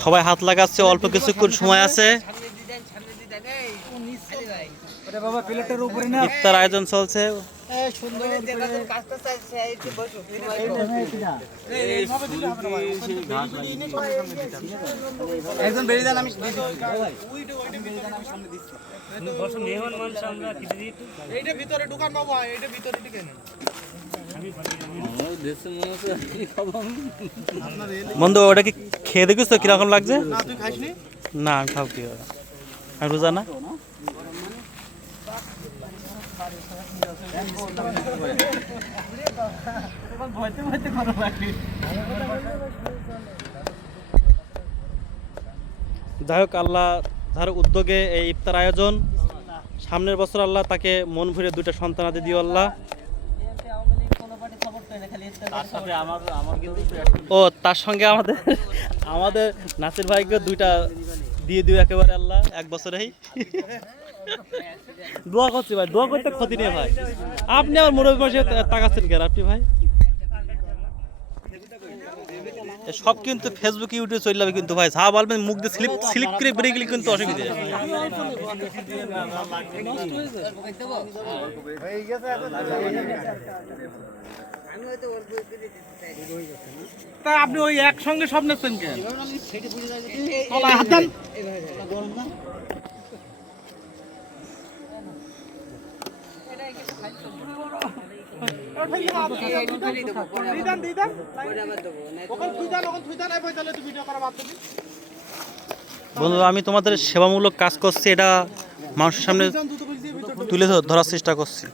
সবাই হাত লাগাচ্ছে, অল্প কিছুক্ষণ সময় আছে, ইফতার আয়োজন চলছে। একজন বেরিয়ে যান, আমি ভিতরে ঢুকান বাবা, এইটা ভিতরে ঢুকে নেন। বন্ধু ওটা কি খেয়ে দেখিস তো কিরকম লাগছে? না তুই খাসনি? না আমি খাও কি আমি রোজা না। যাই হোক, আল্লাহ যার উদ্যোগে এই ইফতার আয়োজন, সামনের বছর আল্লাহ তাকে মন ভরে দুইটা সন্তানাদি দিও আল্লাহ। ও তার সঙ্গে আমাদের আমাদের নাসির ভাইকে দুইটা দিয়ে দিও একেবারে আল্লাহ এক বছরেই। দোয়া করছি ভাই, দোয়া করতে ক্ষতি নেই ভাই। আপনি আমার মুরব্বী মাসে তাকাচ্ছেন কেন আপনি ভাই? সব কিন্তু ফেসবুক ইউটিউব চলে যাবে কিন্তু ভাই, যা বলবেন মুখ দিয়ে স্লিপ স্লিপ করে বেরিয়ে গেলে কিন্তু অসুবিধা। তা আপনি ওই একসঙ্গে সব নেচ্ছেন কেন? বন্ধু আমি তোমাদের সেবামূলক কাজ করছি, এটা মানুষের সামনে তুলে ধরার চেষ্টা করছি।